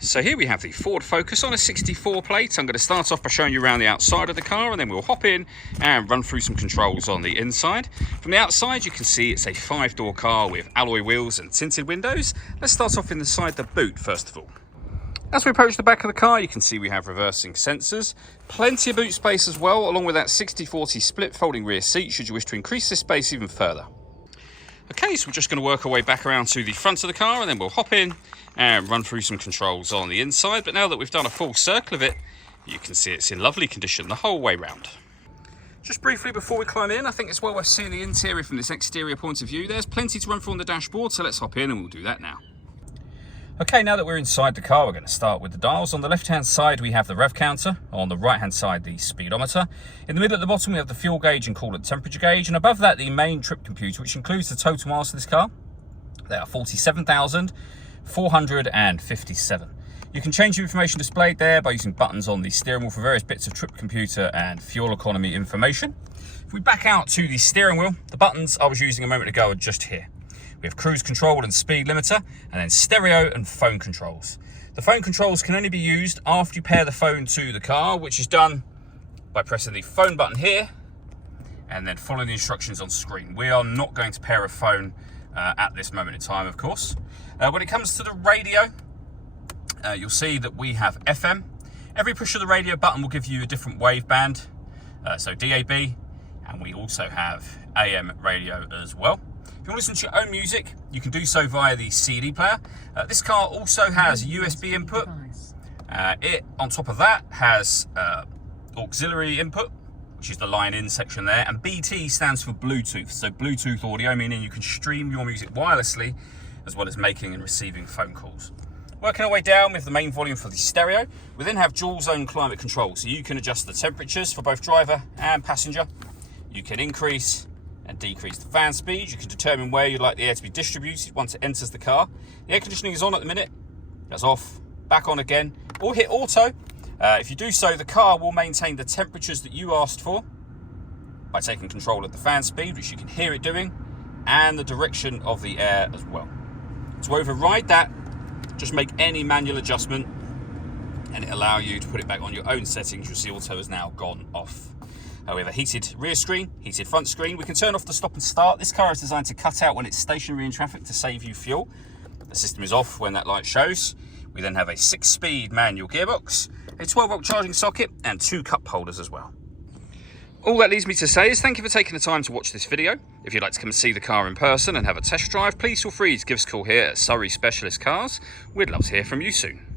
So here we have the Ford Focus on a 64 plate. I'm going to start off by showing you around the outside of the car, and then we'll hop in and run through some controls on the inside. From the outside you can see it's a 5-door car with alloy wheels and tinted windows. Let's start off inside the boot first of all. As we approach the back of the car, you can see we have reversing sensors, plenty of boot space as well, along with that 60/40 split folding rear seat should you wish to increase this space even further. Okay, so we're just going to work our way back around to the front of the car, and then we'll hop in and run through some controls on the inside. But now that we've done a full circle of it, you can see it's in lovely condition the whole way round. Just briefly before we climb in, I think it's well worth seeing the interior from this exterior point of view. There's plenty to run through on the dashboard, so let's hop in and we'll do that now. Okay, now that we're inside the car, we're going to start with the dials. On the left-hand side, we have the rev counter. On the right-hand side, the speedometer. In the middle at the bottom, we have the fuel gauge and coolant temperature gauge. And above that, the main trip computer, which includes the total miles of this car. They are 47,457. You can change the information displayed there by using buttons on the steering wheel for various bits of trip computer and fuel economy information. If we back out to the steering wheel, the buttons I was using a moment ago are just here. We have cruise control and speed limiter, and then stereo and phone controls. The phone controls can only be used after you pair the phone to the car, which is done by pressing the phone button here and then following the instructions on screen. We are not going to pair a phone at this moment in time, of course. When it comes to the radio, you'll see that we have FM. Every push of the radio button will give you a different wave band, so DAB, and we also have AM radio as well. If you want to listen to your own music, you can do so via the CD player. This car also has USB input. It, on top of that, has auxiliary input, which is the line in section there, and BT stands for Bluetooth, so Bluetooth audio, meaning you can stream your music wirelessly as well as making and receiving phone calls. Working our way down with the main volume for the stereo, we then have dual zone climate control, so you can adjust the temperatures for both driver and passenger. You can increase and decrease the fan speed. You can determine where you'd like the air to be distributed once it enters the car. The air conditioning is on at the minute, that's off, back on again, or hit auto. If you do so, the car will maintain the temperatures that you asked for by taking control of the fan speed, which you can hear it doing, and the direction of the air as well. To override that, just make any manual adjustment and it'll allow you to put it back on your own settings. You'll see auto has now gone off. We have a heated rear screen, heated front screen. We can turn off the stop and start. This car is designed to cut out when it's stationary in traffic to save you fuel. The system is off when that light shows. We then have a 6-speed manual gearbox, a 12-volt charging socket, and 2 cup holders as well. All that leaves me to say is thank you for taking the time to watch this video. If you'd like to come and see the car in person and have a test drive, please feel free to give us a call here at Surrey Specialist Cars. We'd love to hear from you soon.